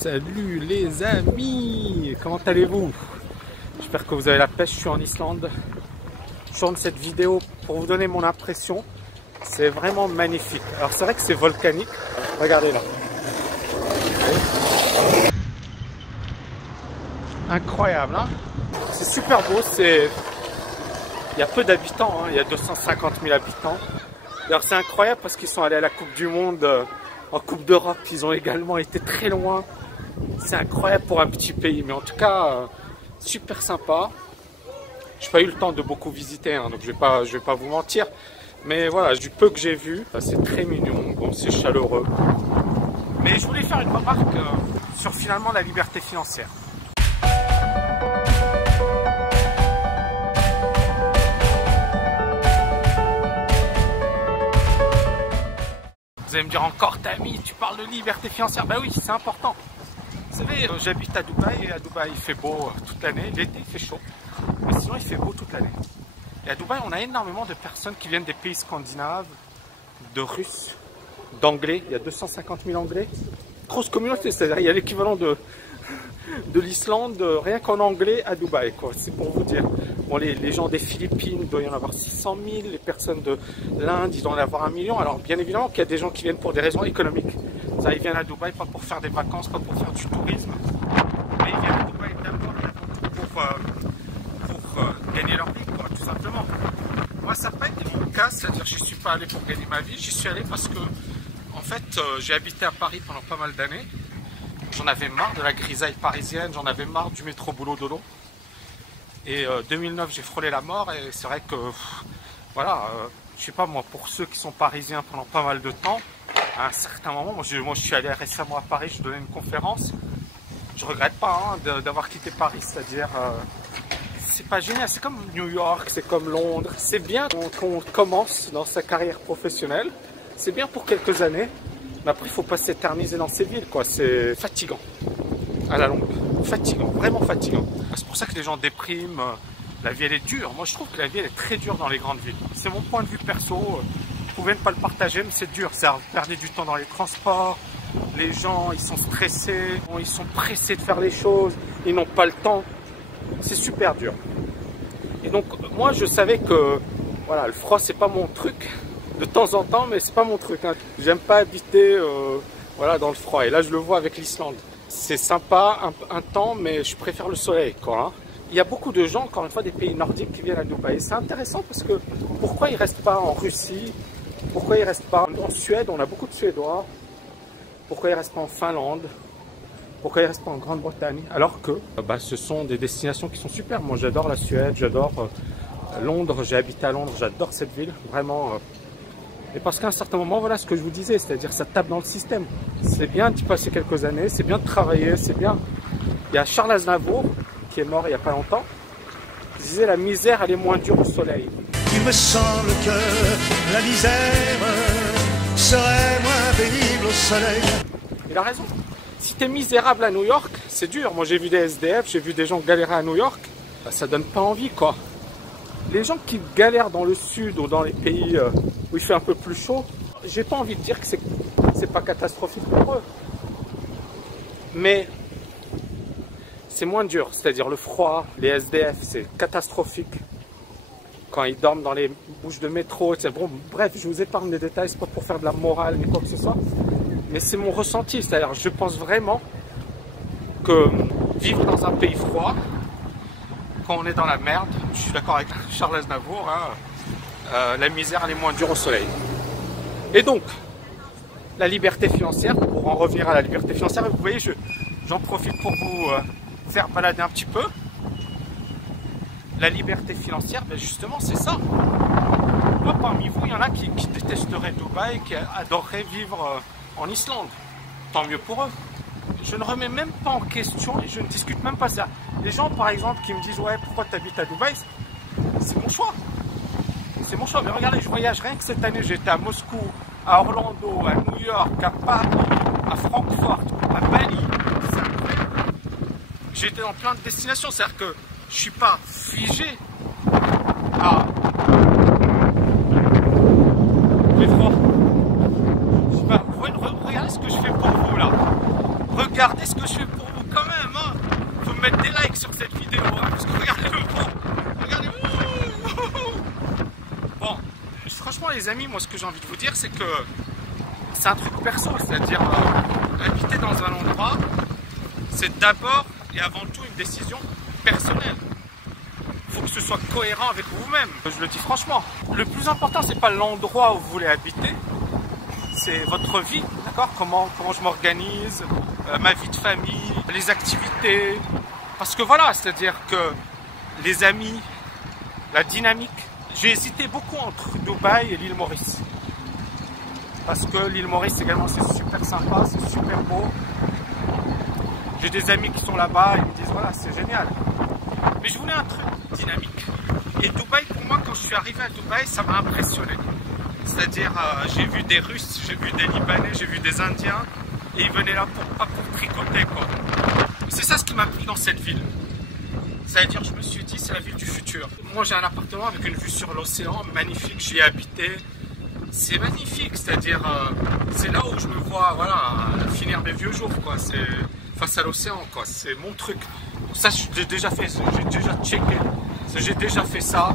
Salut les amis, comment allez-vous? J'espère que vous avez la pêche. Je suis en Islande. Je tourne cette vidéo pour vous donner mon impression. C'est vraiment magnifique. Alors c'est vrai que c'est volcanique. Regardez là. Incroyable, hein? C'est super beau. Il y a peu d'habitants, hein. Il y a 250 000 habitants. Alors c'est incroyable parce qu'ils sont allés à la Coupe du Monde, en Coupe d'Europe. Ils ont également été très loin. C'est incroyable pour un petit pays, mais en tout cas, super sympa. Je n'ai pas eu le temps de beaucoup visiter, hein, donc je vais pas vous mentir. Mais voilà, du peu que j'ai vu, c'est très mignon, bon, c'est chaleureux. Mais je voulais faire une remarque sur finalement la liberté financière. Vous allez me dire encore, Tammy, tu parles de liberté financière. Ben oui, c'est important. Vous savez, j'habite à Dubaï et à Dubaï il fait beau toute l'année. L'été il fait chaud, mais sinon il fait beau toute l'année. Et à Dubaï on a énormément de personnes qui viennent des pays scandinaves, de Russes, d'Anglais. Il y a 250 000 Anglais. Grosse communauté, c'est-à-dire il y a l'équivalent de l'Islande rien qu'en anglais à Dubaï, quoi. C'est pour vous dire. Bon, les gens des Philippines, il doit y en avoir 600 000. Les personnes de l'Inde, ils doivent en avoir 1 million. Alors bien évidemment qu'il y a des gens qui viennent pour des raisons économiques. Ça, ils viennent à Dubaï pas pour faire des vacances, pas pour faire du tourisme, mais ils viennent à Dubaï d'abord pour gagner leur vie, quoi, tout simplement. Moi, ça n'a pas été mon cas, c'est-à-dire que je ne suis pas allé pour gagner ma vie, j'y suis allé parce que, en fait, j'ai habité à Paris pendant pas mal d'années. J'en avais marre de la grisaille parisienne, j'en avais marre du métro boulot dodo. Et 2009, j'ai frôlé la mort et c'est vrai que, voilà, je sais pas moi, pour ceux qui sont parisiens pendant pas mal de temps, à un certain moment, moi je suis allé récemment à Paris, je donnais une conférence. Je regrette pas hein, d'avoir quitté Paris, c'est-à-dire c'est pas génial, c'est comme New York, c'est comme Londres. C'est bien qu'on commence dans sa carrière professionnelle, c'est bien pour quelques années, mais après il faut pas s'éterniser dans ces villes, quoi. C'est fatigant à la longue, fatigant, vraiment fatigant. C'est pour ça que les gens dépriment. La vie elle est dure. Moi je trouve que la vie elle est très dure dans les grandes villes. C'est mon point de vue perso. Vous pouvez ne pas le partager, mais c'est dur. Ça perdre du temps dans les transports. Les gens ils sont stressés, ils sont pressés de faire les choses, ils n'ont pas le temps. C'est super dur. Et donc moi je savais que voilà, le froid c'est pas mon truc. De temps en temps, mais c'est pas mon truc. Hein. J'aime pas habiter voilà, dans le froid. Et là je le vois avec l'Islande. C'est sympa un temps, mais je préfère le soleil, quoi. Hein. Il y a beaucoup de gens, encore une fois, des pays nordiques qui viennent à Dubaï. C'est intéressant parce que pourquoi ils ne restent pas en Russie? Pourquoi ils ne restent pas en Suède? On a beaucoup de Suédois. Pourquoi ils ne restent pas en Finlande? Pourquoi ils ne restent pas en Grande-Bretagne? Alors que ce sont des destinations qui sont super. Moi, j'adore la Suède, j'adore Londres. J'ai habité à Londres, j'adore cette ville. Vraiment. Et parce qu'à un certain moment, voilà ce que je vous disais, c'est-à-dire ça tape dans le système. C'est bien d'y passer quelques années, c'est bien de travailler, c'est bien. Il y a Charles Aznavour, qui est mort il n'y a pas longtemps, qui disait la misère elle est moins dure au soleil. Il me semble que la misère serait moins pénible au soleil. Il a raison. Si tu es misérable à New York, c'est dur. Moi j'ai vu des SDF, j'ai vu des gens galérer à New York, ça donne pas envie, quoi. Les gens qui galèrent dans le sud ou dans les pays où il fait un peu plus chaud, j'ai pas envie de dire que c'est pas catastrophique pour eux. Mais c'est moins dur, c'est-à-dire le froid, les SDF, c'est catastrophique. Quand ils dorment dans les bouches de métro, etc. Bon, bref, je vous épargne des détails, c'est pas pour faire de la morale ni quoi que ce soit. Mais c'est mon ressenti, c'est-à-dire je pense vraiment que vivre dans un pays froid, quand on est dans la merde, je suis d'accord avec Charles Aznavour, hein, la misère elle est moins dure au soleil. Et donc, la liberté financière, pour en revenir à la liberté financière, vous voyez, j'en profite pour vous faire balader un petit peu. La liberté financière, ben justement, c'est ça. Moi, parmi vous, il y en a qui détesteraient Dubaï, qui adoreraient vivre en Islande. Tant mieux pour eux. Je ne remets même pas en question et je ne discute même pas ça. Les gens, par exemple, qui me disent « Ouais, pourquoi tu habites à Dubaï ?» C'est mon choix. C'est mon choix. Mais regardez, je voyage rien que cette année. J'étais à Moscou, à Orlando, à New York, à Paris, à Francfort, à Bali. J'ai été dans plein de destinations. C'est-à-dire que je ne suis pas figé. Ah. J'ai froid. Je sais pas. Regardez ce que je fais pour vous là. regardez ce que je fais pour vous quand même, hein. Faut me mettre des likes sur cette vidéo, hein, parce que regardez le vent. Regardez. Bon, franchement les amis, moi ce que j'ai envie de vous dire, c'est que c'est un truc perso, c'est-à-dire habiter dans un endroit, c'est d'abord et avant tout une décision personnelle. Il faut que ce soit cohérent avec vous-même. Je le dis franchement. Le plus important, c'est pas l'endroit où vous voulez habiter, c'est votre vie, d'accord? Comment je m'organise, ma vie de famille, les activités. Parce que voilà, c'est-à-dire que les amis, la dynamique. J'ai hésité beaucoup entre Dubaï et l'île Maurice. Parce que l'île Maurice également, c'est super sympa, c'est super beau. J'ai des amis qui sont là-bas, ils me disent voilà, c'est génial. Mais je voulais un truc dynamique. Et Dubaï, pour moi, quand je suis arrivé à Dubaï, ça m'a impressionné. C'est-à-dire, j'ai vu des Russes, j'ai vu des Libanais, j'ai vu des Indiens, et ils venaient là pas pour tricoter, quoi. C'est ça ce qui m'a plu dans cette ville. C'est-à-dire, je me suis dit, c'est la ville du futur. Moi, j'ai un appartement avec une vue sur l'océan, magnifique, j'y ai habité. C'est magnifique, c'est-à-dire, c'est là où je me vois, voilà, finir mes vieux jours, quoi. C'est face à l'océan, quoi. C'est mon truc. Ça, j'ai déjà fait, j'ai déjà checké. J'ai déjà fait ça.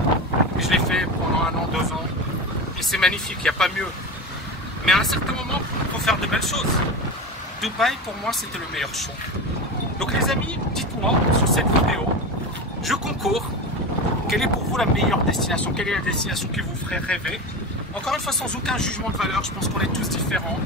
Et je l'ai fait pendant 1 an, 2 ans. Et c'est magnifique, il n'y a pas mieux. Mais à un certain moment, il faut faire de belles choses. Dubaï, pour moi, c'était le meilleur choix. Donc les amis, dites-moi sur cette vidéo, je concours. Quelle est pour vous la meilleure destination? Quelle est la destination qui vous ferait rêver? Encore une fois, sans aucun jugement de valeur, je pense qu'on est tous différents.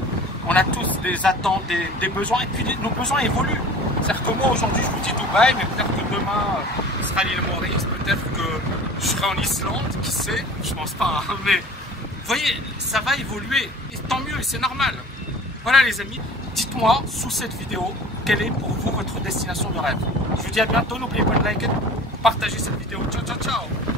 On a tous des attentes, des besoins, et puis nos besoins évoluent. C'est-à-dire que moi, aujourd'hui, je vous dis Dubaï, mais peut-être que demain, ce sera l'île Maurice, peut-être que je serai en Islande, qui sait? Je pense pas, hein, mais vous voyez, ça va évoluer, et tant mieux, et c'est normal. Voilà les amis, dites-moi sous cette vidéo, quelle est pour vous votre destination de rêve. Je vous dis à bientôt, n'oubliez pas de liker, partager cette vidéo. Ciao, ciao, ciao.